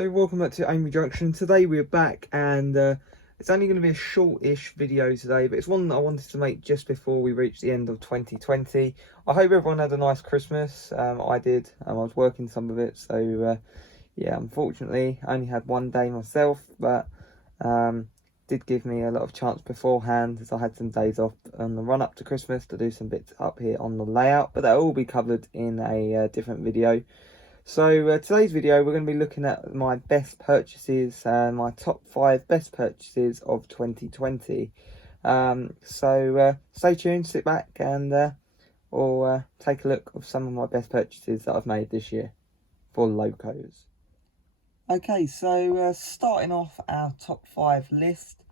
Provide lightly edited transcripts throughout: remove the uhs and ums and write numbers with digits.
So welcome back to Amery Junction. Today we're back and it's only going to be a short-ish video today, but it's one that I wanted to make just before we reach the end of 2020. I hope everyone had a nice Christmas. I did. I was working some of it, so yeah, unfortunately I only had one day myself, but did give me a lot of chance beforehand as I had some days off on the run up to Christmas to do some bits up here on the layout, but that'll all be covered in a different video. So today's video we're going to be looking at my best purchases, my top 5 best purchases of 2020. So stay tuned, sit back and we'll take a look of some of my best purchases that I've made this year for Locos. Okay, so starting off our top 5 list,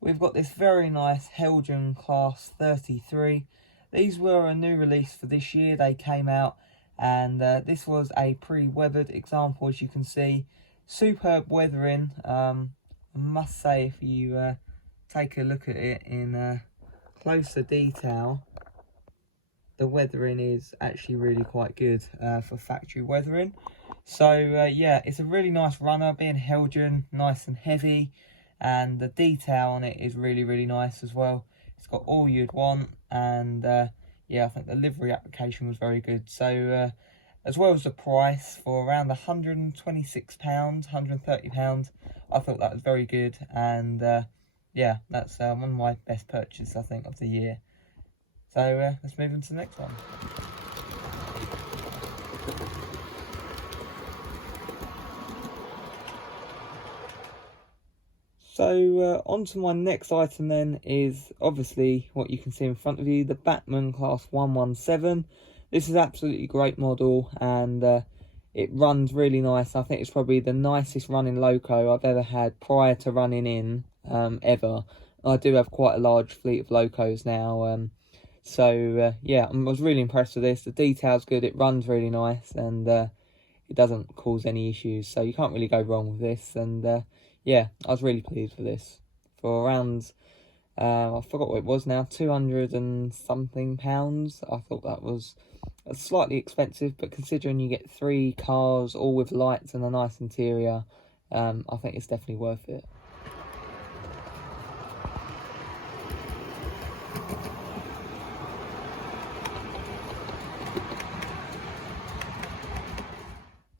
we've got this very nice Helgen Class 33. These were a new release for this year. They came out. And this was a pre-weathered example, as you can see. Superb weathering. I must say, if you take a look at it in closer detail, the weathering is actually really quite good for factory weathering. So yeah, it's a really nice runner, being Helgen, nice and heavy, and the detail on it is really nice as well. It's got all you'd want, and yeah, I think the livery application was very good. So as well as the price, for around £126, £130, I thought that was very good. And yeah, that's one of my best purchases, I think, of the year. So let's move on to the next one. So on to my next item then is obviously what you can see in front of you, the Backman Class 117. This is absolutely great model, and it runs really nice. I think it's probably the nicest running Loco I've ever had prior to running in ever. I do have quite a large fleet of Locos now, so yeah, I was really impressed with this. The detail's good, it runs really nice, and it doesn't cause any issues, so you can't really go wrong with this. And yeah, I was really pleased with this. For around, I forgot what it was now, 200 and something pounds. I thought that was slightly expensive, but considering you get 3 cars, all with lights and a nice interior, I think it's definitely worth it.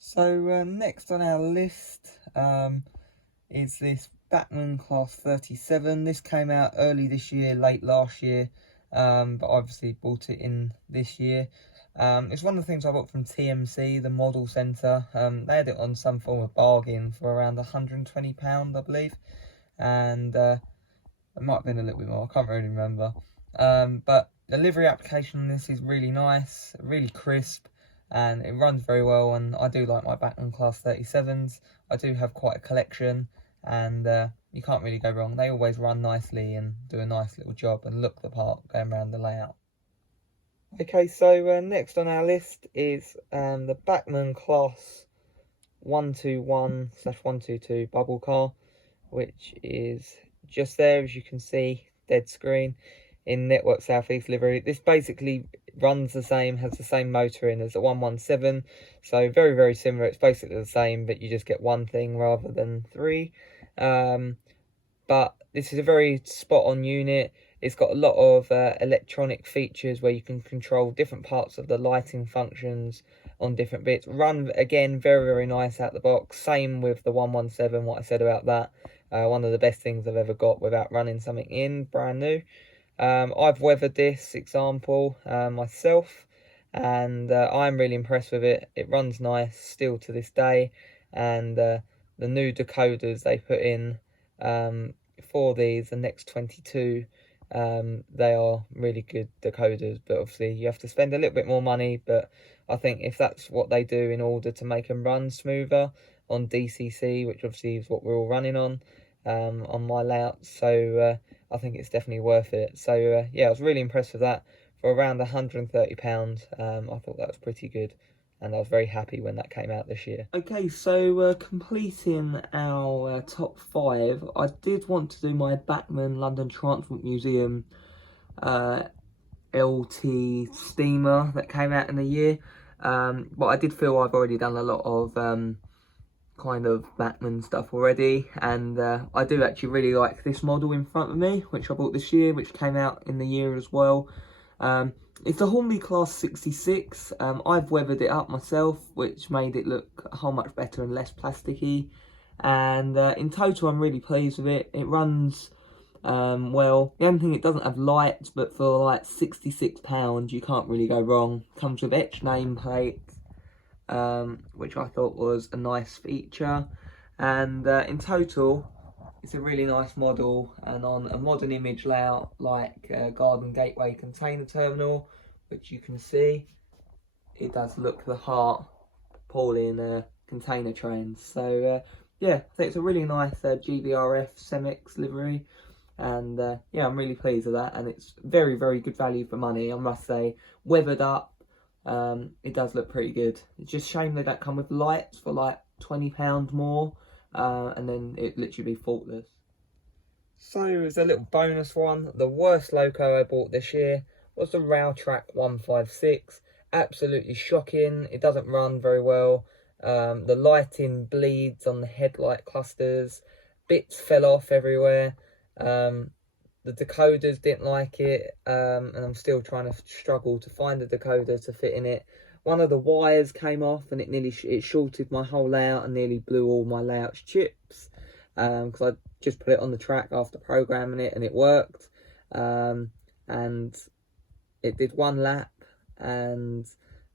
So next on our list is this Backman Class 37. This came out early this year, late last year, but obviously bought it in this year. It's one of the things I bought from TMC, the model centre. They had it on some form of bargain for around £120, I believe, and it might have been a little bit more, I can't really remember. But the livery application on this is really nice, really crisp, and it runs very well. And I do like my Backman Class 37s. I do have quite a collection, and you can't really go wrong. They always run nicely and do a nice little job and look the part going around the layout. Okay, so next on our list is the Backman Class 121/122 bubble car, which is just there, as you can see, dead screen, in Network Southeast livery. This basically runs the same, has the same motor in as the 117, so very similar. It's basically the same, but you just get one thing rather than 3. But this is a very spot-on unit. It's got a lot of electronic features where you can control different parts of the lighting functions on different bits. Run, again, very nice out the box. Same with the 117, what I said about that. One of the best things I've ever got without running something in, brand new. I've weathered this example myself, and I'm really impressed with it. It runs nice still to this day, and the new decoders they put in for these, the next 22, they are really good decoders, but obviously you have to spend a little bit more money. But I think if that's what they do in order to make them run smoother on DCC, which obviously is what we're all running on my layout, so I think it's definitely worth it. So yeah, I was really impressed with that. For around £130, I thought that was pretty good, and I was very happy when that came out this year. Okay, so completing our top 5, I did want to do my Backman London Transport Museum LT steamer that came out in the year, but I did feel I've already done a lot of kind of Backman stuff already, and I do actually really like this model in front of me, which I bought this year, which came out in the year as well. It's a Hornby Class 66. I've weathered it up myself, which made it look a whole much better and less plasticky. And in total, I'm really pleased with it. It runs well. The only thing, it doesn't have lights, but for like £66, you can't really go wrong. Comes with etched nameplate, which I thought was a nice feature. And in total, it's a really nice model, and on a modern image layout like Garden Gateway Container Terminal, which you can see, it does look the heart pulling container trains. So yeah, I think it's a really nice GBRF Cemex livery, and yeah, I'm really pleased with that, and it's very, very good value for money, I must say. Weathered up, it does look pretty good. It's just a shame they don't come with lights for like £20 more, and then it literally be faultless. So as a little bonus one, the worst Loco I bought this year was the Railtrack 156. Absolutely shocking. It doesn't run very well. The lighting bleeds on the headlight clusters. Bits fell off everywhere. The decoders didn't like it, and I'm still trying to struggle to find a decoder to fit in it. One of the wires came off, and it shorted my whole layout and nearly blew all my layout's chips. Because I just put it on the track after programming it, and it worked. And it did one lap, and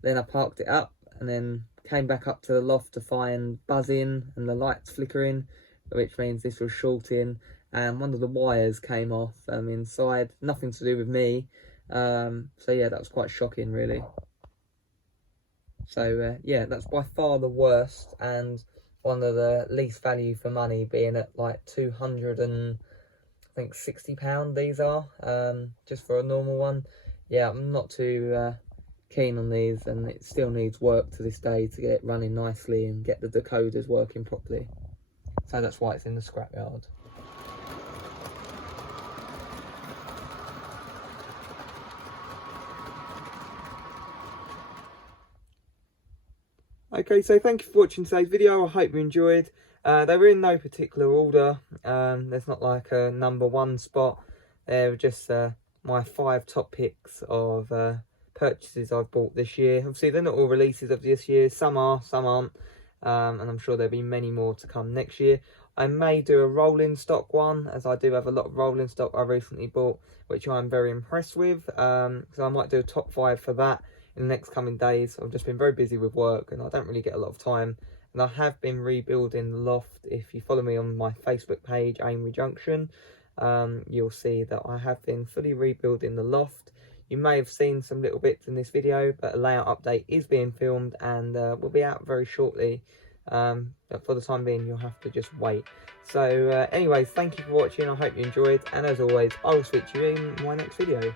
then I parked it up, and then came back up to the loft to find buzzing and the lights flickering, which means this was shorting, and one of the wires came off inside. Nothing to do with me. So yeah, that was quite shocking, really. So yeah, that's by far the worst, and one of the least value for money, being at like £260 these are, just for a normal one. Yeah, I'm not too keen on these, and it still needs work to this day to get it running nicely and get the decoders working properly. So that's why it's in the scrapyard. Okay, so thank you for watching today's video. I hope you enjoyed. They were in no particular order. There's not like a #1 spot. They were just my 5 top picks of purchases I've bought this year. Obviously, they're not all releases of this year. Some are, some aren't. And I'm sure there'll be many more to come next year. I may do a rolling stock one, as I do have a lot of rolling stock I recently bought, which I'm very impressed with. So I might do a top 5 for that in the next coming days. I've just been very busy with work, and I don't really get a lot of time. And I have been rebuilding the loft. If you follow me on my Facebook page, Amery Junction, you'll see that I have been fully rebuilding the loft. You may have seen some little bits in this video, but a layout update is being filmed and will be out very shortly. But for the time being, you'll have to just wait. So anyways, thank you for watching. I hope you enjoyed, and as always, I will speak to you in my next video.